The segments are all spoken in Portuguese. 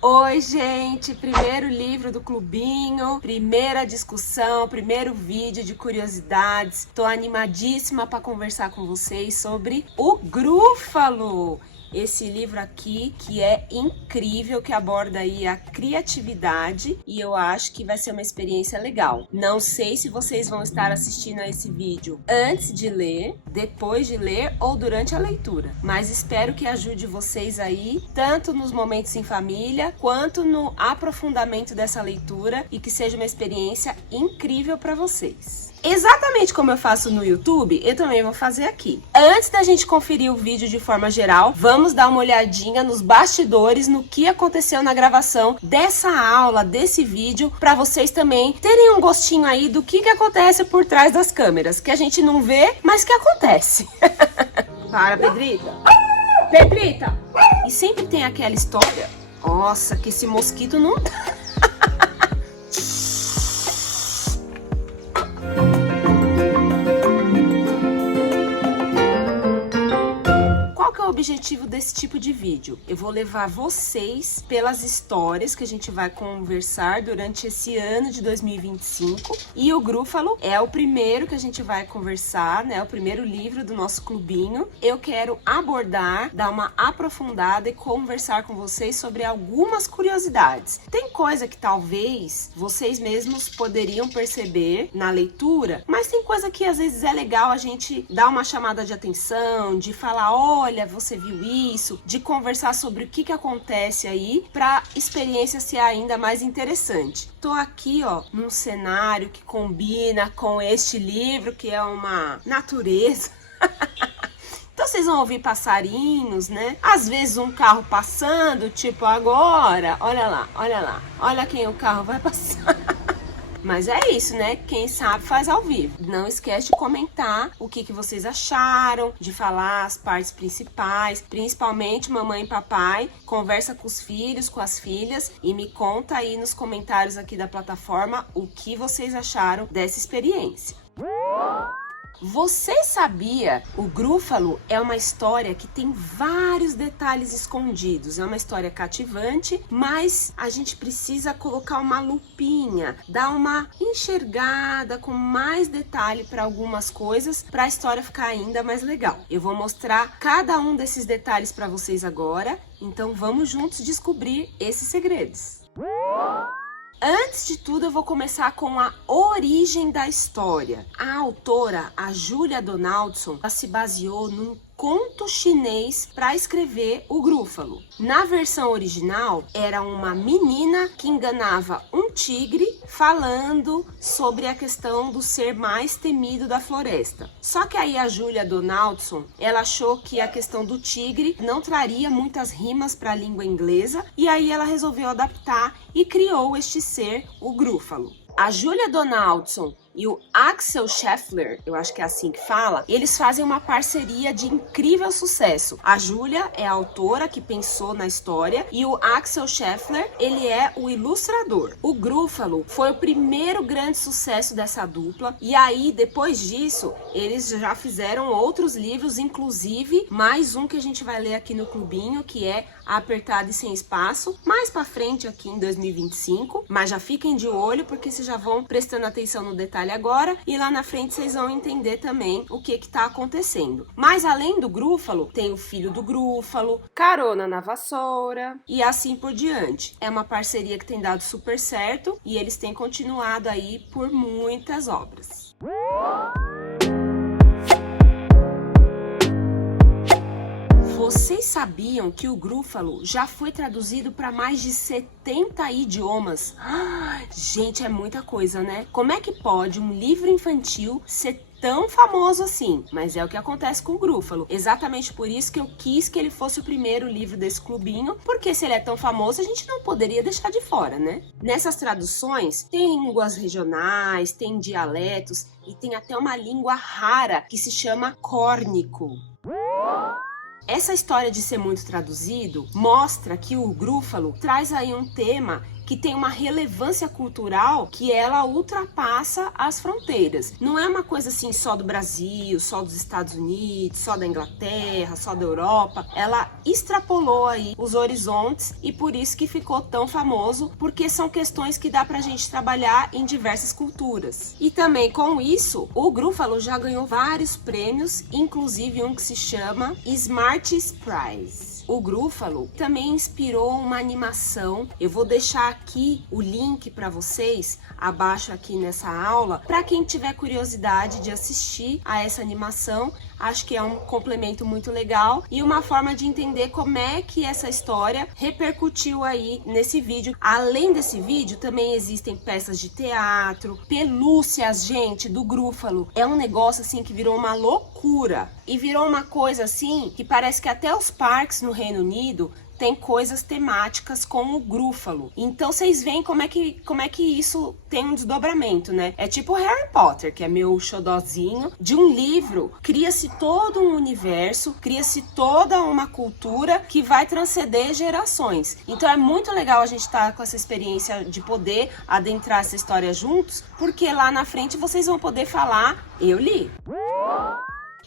Oi, gente! Primeiro livro do Clubinho, primeira discussão, primeiro vídeo de curiosidades. Tô animadíssima para conversar com vocês sobre o Grúfalo. Esse livro aqui que é incrível, que aborda aí a criatividade e eu acho que vai ser uma experiência legal. Não sei se vocês vão estar assistindo a esse vídeo antes de ler, depois de ler ou durante a leitura, mas espero que ajude vocês aí, tanto nos momentos em família, quanto no aprofundamento dessa leitura e que seja uma experiência incrível para vocês. Exatamente como eu faço no YouTube, eu também vou fazer aqui. Antes da gente conferir o vídeo de forma geral, vamos dar uma olhadinha nos bastidores, no que aconteceu na gravação dessa aula, desse vídeo, para vocês também terem um gostinho aí do que acontece por trás das câmeras, que a gente não vê, mas que acontece. Para, Pedrita! Pedrita! E sempre tem aquela história, nossa, que esse mosquito não... O objetivo desse tipo de vídeo? Eu vou levar vocês pelas histórias que a gente vai conversar durante esse ano de 2025 e o Grúfalo é o primeiro que a gente vai conversar, né? O primeiro livro do nosso clubinho. Eu quero abordar, dar uma aprofundada e conversar com vocês sobre algumas curiosidades. Tem coisa que talvez vocês mesmos poderiam perceber na leitura, mas tem coisa que às vezes é legal a gente dar uma chamada de atenção, de falar, olha, você viu isso, de conversar sobre o que acontece aí para a experiência ser ainda mais interessante. Tô aqui, ó, num cenário que combina com este livro, que é uma natureza. Então vocês vão ouvir passarinhos, né? Às vezes um carro passando, tipo agora. Olha lá, olha lá. Olha quem o carro vai passar. Mas é isso, né? Quem sabe faz ao vivo. Não esquece de comentar o que vocês acharam, de falar as partes principais, principalmente mamãe e papai. Conversa com os filhos, com as filhas e me conta aí nos comentários aqui da plataforma o que vocês acharam dessa experiência. Você sabia? O Grúfalo é uma história que tem vários detalhes escondidos. É uma história cativante, mas a gente precisa colocar uma lupinha, dar uma enxergada com mais detalhe para algumas coisas, para a história ficar ainda mais legal. Eu vou mostrar cada um desses detalhes para vocês agora, então vamos juntos descobrir esses segredos. Antes de tudo, eu vou começar com a origem da história. A autora, a Julia Donaldson, ela se baseou num conto chinês para escrever o Grúfalo. Na versão original, era uma menina que enganava um tigre falando sobre a questão do ser mais temido da floresta. Só que aí a Julia Donaldson, ela achou que a questão do tigre não traria muitas rimas para a língua inglesa e aí ela resolveu adaptar e criou este ser, o Grúfalo. A Julia Donaldson e o Axel Scheffler, eu acho que é assim que fala, eles fazem uma parceria de incrível sucesso. A Julia é a autora que pensou na história e o Axel Scheffler, ele é o ilustrador. O Grúfalo foi o primeiro grande sucesso dessa dupla e aí, depois disso, eles já fizeram outros livros, inclusive mais um que a gente vai ler aqui no clubinho, que é Apertado e Sem Espaço, mais pra frente aqui em 2025, mas já fiquem de olho porque vocês já vão prestando atenção no detalhe agora e lá na frente vocês vão entender também o que tá acontecendo. Mas além do Grúfalo, tem o Filho do Grúfalo, Carona na Vassoura e assim por diante. É uma parceria que tem dado super certo e eles têm continuado aí por muitas obras. Vocês sabiam que o Grúfalo já foi traduzido para mais de 70 idiomas? Gente, é muita coisa, né? Como é que pode um livro infantil ser tão famoso assim? Mas é o que acontece com o Grúfalo. Exatamente por isso que eu quis que ele fosse o primeiro livro desse clubinho, porque se ele é tão famoso, a gente não poderia deixar de fora, né? Nessas traduções, tem línguas regionais, tem dialetos e tem até uma língua rara que se chama córnico. Essa história de ser muito traduzido mostra que o Grúfalo traz aí um tema que tem uma relevância cultural que ela ultrapassa as fronteiras. Não é uma coisa assim só do Brasil, só dos Estados Unidos, só da Inglaterra, só da Europa. Ela extrapolou aí os horizontes e por isso que ficou tão famoso, porque são questões que dá pra gente trabalhar em diversas culturas. E também com isso, o Gruffalo já ganhou vários prêmios, inclusive um que se chama Smarties Prize. O Gruffalo também inspirou uma animação. Eu vou deixar aqui o link para vocês abaixo aqui nessa aula, para quem tiver curiosidade de assistir a essa animação. Acho que é um complemento muito legal e uma forma de entender como é que essa história repercutiu aí nesse vídeo. Além desse vídeo, também existem peças de teatro, pelúcias, gente, do Gruffalo. É um negócio assim que virou uma loucura e virou uma coisa assim que parece que até os parques no Reino Unido tem coisas temáticas com o Gruffalo. Então vocês veem como é que isso tem um desdobramento, né? É tipo Harry Potter, que é meu xodózinho. De um livro, cria-se todo um universo, cria-se toda uma cultura que vai transcender gerações. Então é muito legal a gente estar com essa experiência de poder adentrar essa história juntos, porque lá na frente vocês vão poder falar, eu li.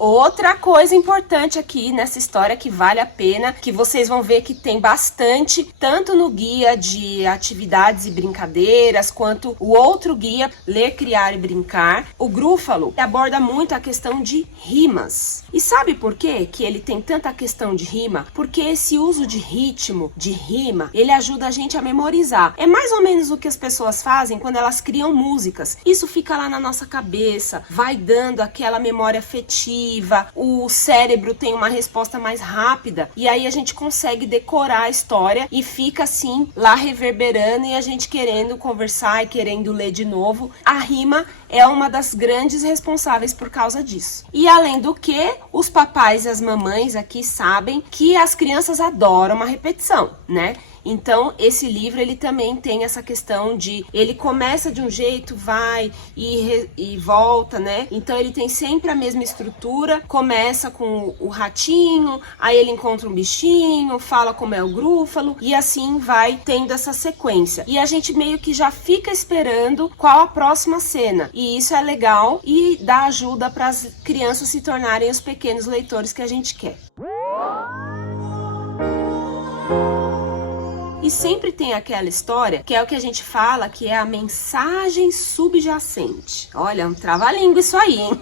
Outra coisa importante aqui nessa história que vale a pena, que vocês vão ver que tem bastante, tanto no guia de atividades e brincadeiras, quanto o outro guia, Ler, Criar e Brincar. O Gruffalo aborda muito a questão de rimas. E sabe por quê que ele tem tanta questão de rima? Porque esse uso de ritmo, de rima, ele ajuda a gente a memorizar. É mais ou menos o que as pessoas fazem quando elas criam músicas. Isso fica lá na nossa cabeça, vai dando aquela memória afetiva, o cérebro tem uma resposta mais rápida e aí a gente consegue decorar a história e fica assim lá reverberando e a gente querendo conversar e querendo ler de novo. A rima é uma das grandes responsáveis por causa disso. E além do que, os papais e as mamães aqui sabem que as crianças adoram uma repetição, né? Então, esse livro, ele também tem essa questão de... Ele começa de um jeito, vai e volta, né? Então, ele tem sempre a mesma estrutura. Começa com o ratinho, aí ele encontra um bichinho, fala como é o Gruffalo, e assim vai tendo essa sequência. E a gente meio que já fica esperando qual a próxima cena. E isso é legal e dá ajuda para as crianças se tornarem os pequenos leitores que a gente quer. E sempre tem aquela história, que é o que a gente fala, que é a mensagem subjacente. Olha, um trava-língua isso aí, hein?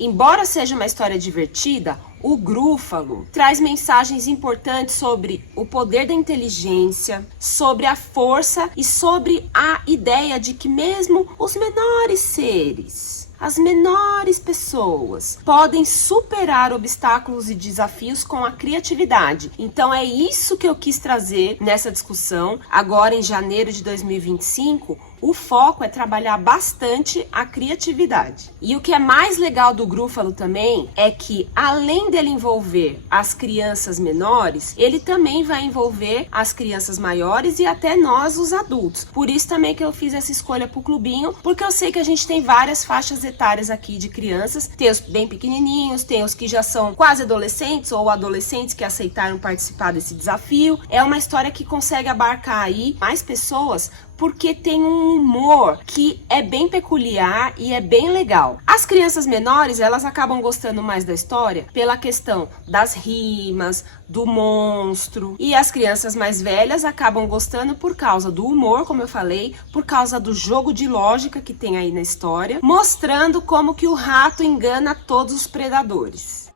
Embora seja uma história divertida, o Gruffalo traz mensagens importantes sobre o poder da inteligência, sobre a força e sobre a ideia de que mesmo os menores seres, as menores pessoas podem superar obstáculos e desafios com a criatividade. Então é isso que eu quis trazer nessa discussão. Agora em janeiro de 2025, o foco é trabalhar bastante a criatividade. E o que é mais legal do Gruffalo também é que, além dele envolver as crianças menores, ele também vai envolver as crianças maiores e até nós, os adultos. Por isso também que eu fiz essa escolha pro clubinho, porque eu sei que a gente tem várias faixas etárias aqui de crianças. Tem os bem pequenininhos, tem os que já são quase adolescentes ou adolescentes que aceitaram participar desse desafio. É uma história que consegue abarcar aí mais pessoas, porque tem um humor que é bem peculiar e é bem legal. As crianças menores, elas acabam gostando mais da história pela questão das rimas, do monstro. E as crianças mais velhas acabam gostando por causa do humor, como eu falei, por causa do jogo de lógica que tem aí na história, mostrando como que o rato engana todos os predadores.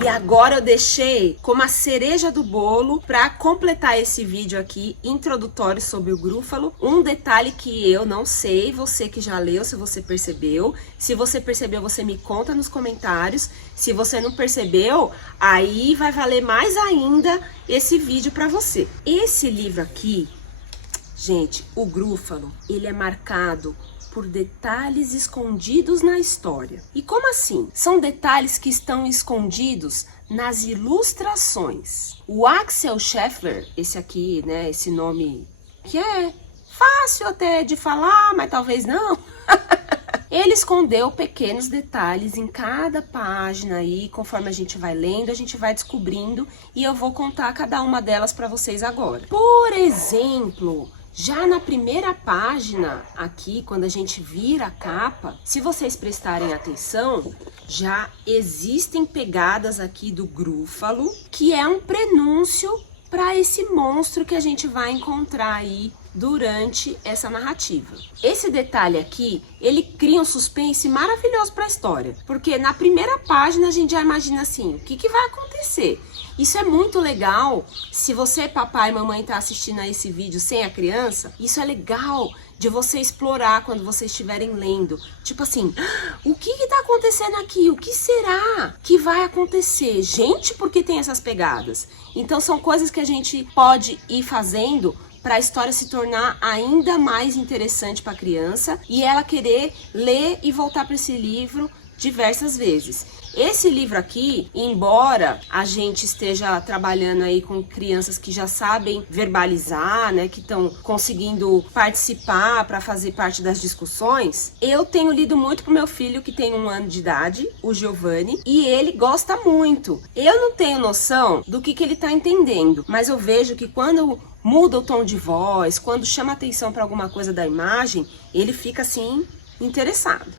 E agora eu deixei como a cereja do bolo para completar esse vídeo aqui introdutório sobre o Gruffalo, um detalhe que eu não sei, você que já leu, se você percebeu. Se você percebeu, você me conta nos comentários. Se você não percebeu, aí vai valer mais ainda esse vídeo para você. Esse livro aqui, gente, o Gruffalo, ele é marcado por detalhes escondidos na história. E como assim? São detalhes que estão escondidos nas ilustrações. O Axel Scheffler, esse aqui, né, esse nome que é fácil até de falar, mas talvez não. Ele escondeu pequenos detalhes em cada página aí, conforme a gente vai lendo, a gente vai descobrindo e eu vou contar cada uma delas para vocês agora. Por exemplo, já na primeira página aqui, quando a gente vira a capa, se vocês prestarem atenção, já existem pegadas aqui do Grúfalo, que é um prenúncio para esse monstro que a gente vai encontrar aí durante essa narrativa. Esse detalhe aqui, ele cria um suspense maravilhoso para a história, porque na primeira página a gente já imagina assim, o que vai acontecer? Isso é muito legal, se você, papai e mamãe, tá assistindo a esse vídeo sem a criança, isso é legal de você explorar quando vocês estiverem lendo. Tipo assim, o que tá acontecendo aqui? O que será que vai acontecer? Gente, por que tem essas pegadas? Então são coisas que a gente pode ir fazendo para a história se tornar ainda mais interessante para a criança e ela querer ler e voltar para esse livro diversas vezes. Esse livro aqui, embora a gente esteja trabalhando aí com crianças que já sabem verbalizar, né, que estão conseguindo participar para fazer parte das discussões, eu tenho lido muito pro meu filho que tem 1 ano de idade, o Giovanni, e ele gosta muito. Eu não tenho noção do que ele tá entendendo, mas eu vejo que quando muda o tom de voz, quando chama atenção para alguma coisa da imagem, ele fica assim interessado.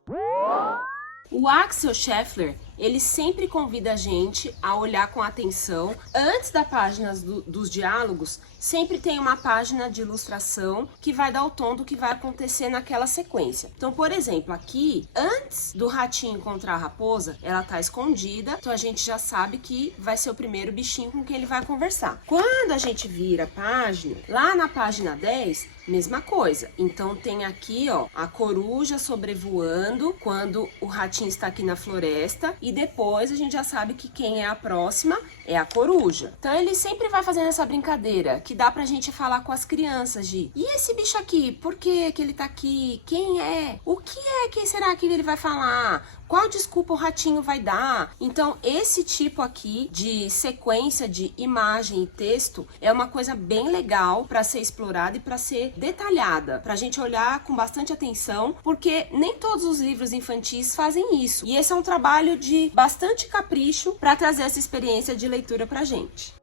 O Axel Scheffler, ele sempre convida a gente a olhar com atenção. Antes da página dos diálogos, sempre tem uma página de ilustração que vai dar o tom do que vai acontecer naquela sequência. Então, por exemplo, aqui, antes do ratinho encontrar a raposa, ela tá escondida, então a gente já sabe que vai ser o primeiro bichinho com quem ele vai conversar. Quando a gente vira a página, lá na página 10, mesma coisa. Então tem aqui, ó, a coruja sobrevoando quando o ratinho está aqui na floresta e depois a gente já sabe que quem é a próxima é a coruja. Então ele sempre vai fazendo essa brincadeira que dá pra gente falar com as crianças de: e esse bicho aqui? Por que ele tá aqui? Quem é? O que é? Quem será que ele vai falar? Qual desculpa o ratinho vai dar? Então, esse tipo aqui de sequência de imagem e texto é uma coisa bem legal para ser explorada e para ser detalhada, para a gente olhar com bastante atenção, porque nem todos os livros infantis fazem isso. E esse é um trabalho de bastante capricho para trazer essa experiência de leitura pra gente.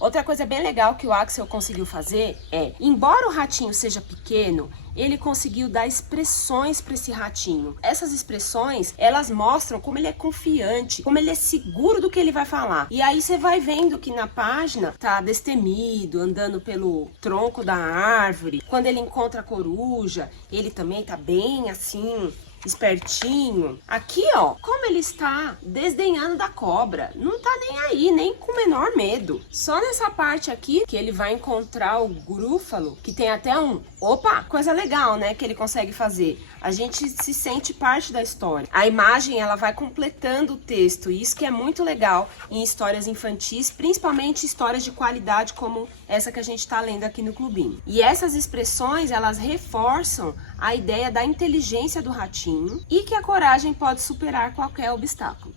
Outra coisa bem legal que o Axel conseguiu fazer é, embora o ratinho seja pequeno, ele conseguiu dar expressões para esse ratinho. Essas expressões, elas mostram como ele é confiante, como ele é seguro do que ele vai falar. E aí você vai vendo que na página tá destemido, andando pelo tronco da árvore. Quando ele encontra a coruja, ele também tá bem assim, espertinho. Aqui, ó, como ele está desdenhando da cobra, não tá nem aí, nem com o menor medo. Só nessa parte aqui que ele vai encontrar o Grúfalo, que tem até um, opa, coisa legal, né, que ele consegue fazer. A gente se sente parte da história. A imagem, ela vai completando o texto, e isso que é muito legal em histórias infantis, principalmente histórias de qualidade como essa que a gente tá lendo aqui no Clubinho. E essas expressões, elas reforçam a ideia da inteligência do ratinho e que a coragem pode superar qualquer obstáculo.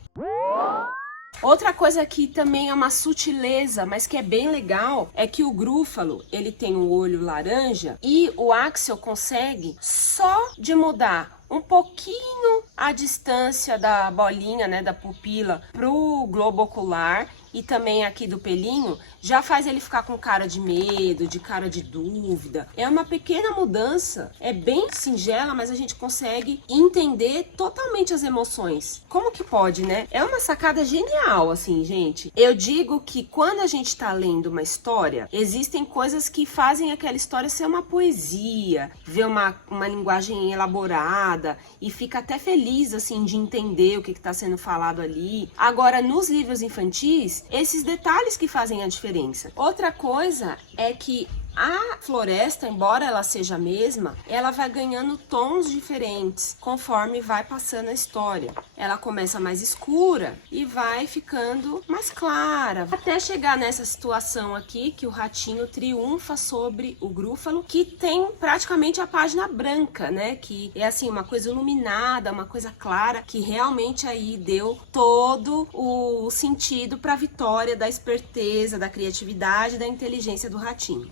Outra coisa que também é uma sutileza, mas que é bem legal, é que o Grúfalo, ele tem um olho laranja e o Axel consegue, só de mudar um pouquinho a distância da bolinha, né, da pupila pro globo ocular e também aqui do pelinho, já faz ele ficar com cara de medo, de cara de dúvida. É uma pequena mudança, é bem singela, mas a gente consegue entender totalmente as emoções. Como que pode, né? É uma sacada genial, assim, gente. Eu digo que quando a gente tá lendo uma história, existem coisas que fazem aquela história ser uma poesia, ver uma linguagem elaborada e fica até feliz, assim, de entender o que tá sendo falado ali. Agora, nos livros infantis, esses detalhes que fazem a diferença. Outra coisa é que a floresta, embora ela seja a mesma, ela vai ganhando tons diferentes conforme vai passando a história. Ela começa mais escura e vai ficando mais clara, até chegar nessa situação aqui que o ratinho triunfa sobre o Grúfalo, que tem praticamente a página branca, né? Que é assim, uma coisa iluminada, uma coisa clara, que realmente aí deu todo o sentido para a vitória da esperteza, da criatividade, da inteligência do ratinho.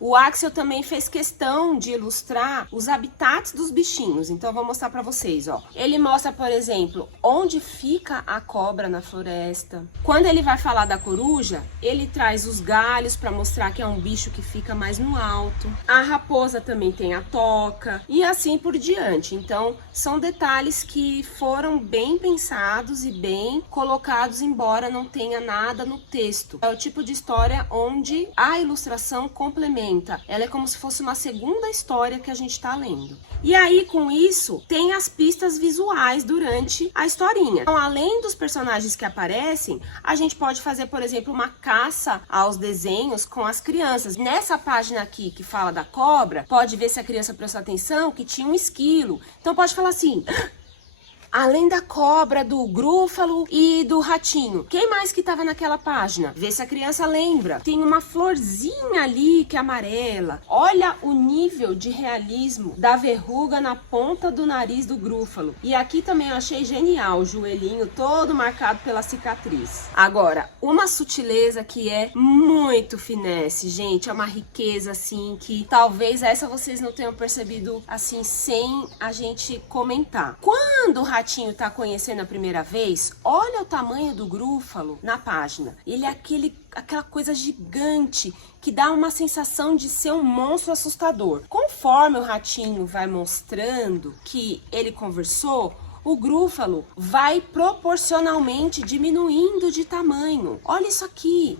O Axel também fez questão de ilustrar os habitats dos bichinhos, então eu vou mostrar para vocês, ó. Ele mostra, por exemplo, onde fica a cobra na floresta. Quando ele vai falar da coruja, ele traz os galhos para mostrar que é um bicho que fica mais no alto. A raposa também tem a toca e assim por diante. Então, são detalhes que foram bem pensados e bem colocados, embora não tenha nada no texto. É o tipo de história onde a ilustração complementa. Ela é como se fosse uma segunda história que a gente está lendo. E aí, com isso, tem as pistas visuais durante a historinha. Então, além dos personagens que aparecem, a gente pode fazer, por exemplo, uma caça aos desenhos com as crianças. Nessa página aqui que fala da cobra, pode ver se a criança prestou atenção que tinha um esquilo. Então, pode falar assim: além da cobra, do grúfalo e do ratinho, quem mais que estava naquela página? Vê se a criança lembra. Tem uma florzinha ali que é amarela. Olha o nível de realismo da verruga na ponta do nariz do grúfalo. E aqui também eu achei genial, o joelhinho todo marcado pela cicatriz. Agora, uma sutileza que é muito finesse, gente. É uma riqueza, assim, que talvez essa vocês não tenham percebido, assim, sem a gente comentar. Quando o ratinho tá conhecendo a primeira vez, olha o tamanho do grúfalo na página. Ele é aquela coisa gigante que dá uma sensação de ser um monstro assustador. Conforme o ratinho vai mostrando que ele conversou, o grúfalo vai proporcionalmente diminuindo de tamanho. Olha isso aqui.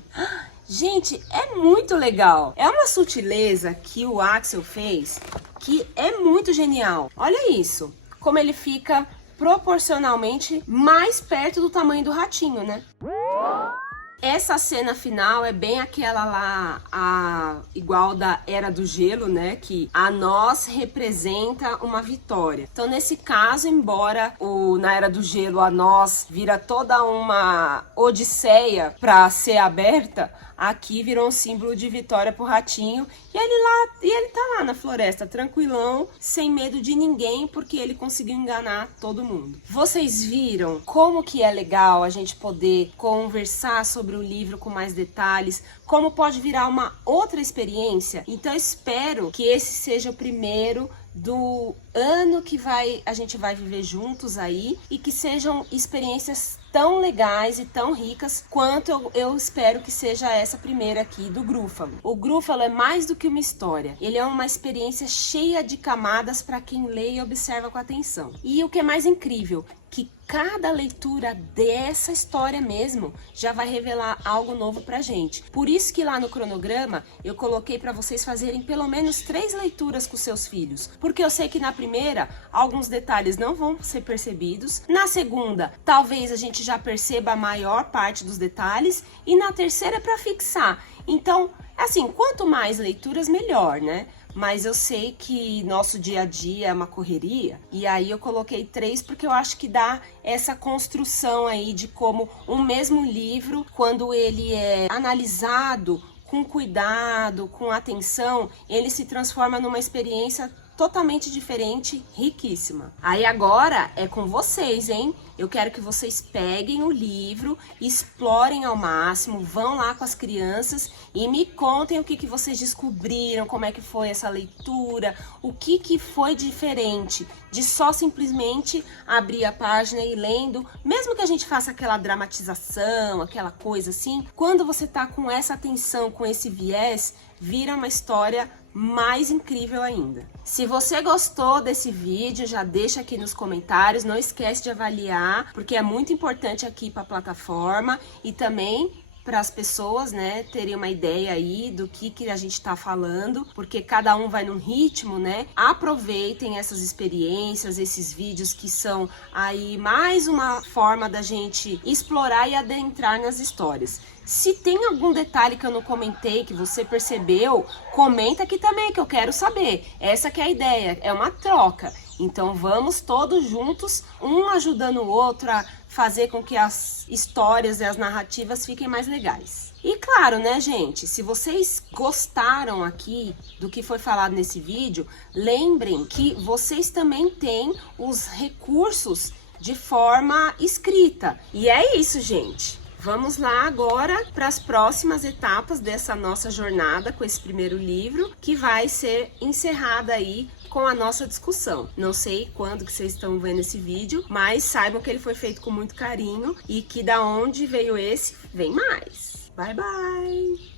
Gente, é muito legal. É uma sutileza que o Axel fez que é muito genial. Olha isso, como ele fica proporcionalmente mais perto do tamanho do ratinho, né? Essa cena final é bem aquela lá, igual da Era do Gelo, né? Que a Noz representa uma vitória. Então, nesse caso, embora na Era do Gelo a Noz vira toda uma odisseia para ser aberta, aqui virou um símbolo de vitória pro ratinho. E ele tá lá na floresta, tranquilão, sem medo de ninguém, porque ele conseguiu enganar todo mundo. Vocês viram como que é legal a gente poder conversar sobre o livro com mais detalhes, como pode virar uma outra experiência? Então eu espero que esse seja o primeiro do ano que a gente vai viver juntos aí, e que sejam experiências tão legais e tão ricas quanto eu espero que seja essa primeira aqui do Grúfalo. O Grúfalo é mais do que uma história, ele é uma experiência cheia de camadas para quem lê e observa com atenção. E o que é mais incrível, que cada leitura dessa história mesmo já vai revelar algo novo pra gente. Por isso que lá no cronograma eu coloquei para vocês fazerem pelo menos 3 leituras com seus filhos, porque eu sei que na primeira alguns detalhes não vão ser percebidos, na segunda talvez a gente já perceba a maior parte dos detalhes, e na terceira é para fixar. Então, assim, quanto mais leituras melhor, né? Mas eu sei que nosso dia a dia é uma correria, e aí eu coloquei 3 porque eu acho que dá essa construção aí de como um mesmo livro, quando ele é analisado com cuidado, com atenção, ele se transforma numa experiência totalmente diferente, riquíssima. Aí agora é com vocês, hein? Eu quero que vocês peguem o livro, explorem ao máximo, vão lá com as crianças e me contem o que vocês descobriram, como é que foi essa leitura, o que foi diferente de só simplesmente abrir a página e ir lendo, mesmo que a gente faça aquela dramatização, aquela coisa assim, quando você tá com essa atenção, com esse viés, vira uma história mais incrível ainda. Se você gostou desse vídeo, já deixa aqui nos comentários, não esquece de avaliar, porque é muito importante aqui para a plataforma e também para as pessoas, né, terem uma ideia aí do que a gente está falando, porque cada um vai num ritmo, né? Aproveitem essas experiências, esses vídeos que são aí mais uma forma da gente explorar e adentrar nas histórias. Se tem algum detalhe que eu não comentei, que você percebeu, comenta aqui também, que eu quero saber. Essa que é a ideia, é uma troca. Então vamos todos juntos, um ajudando o outro a fazer com que as histórias e as narrativas fiquem mais legais. E claro, né, gente, se vocês gostaram aqui do que foi falado nesse vídeo, lembrem que vocês também têm os recursos de forma escrita. E é isso, gente. Vamos lá agora para as próximas etapas dessa nossa jornada com esse primeiro livro, que vai ser encerrada aí com a nossa discussão. Não sei quando que vocês estão vendo esse vídeo, mas saibam que ele foi feito com muito carinho e que da onde veio esse, vem mais. Bye, bye!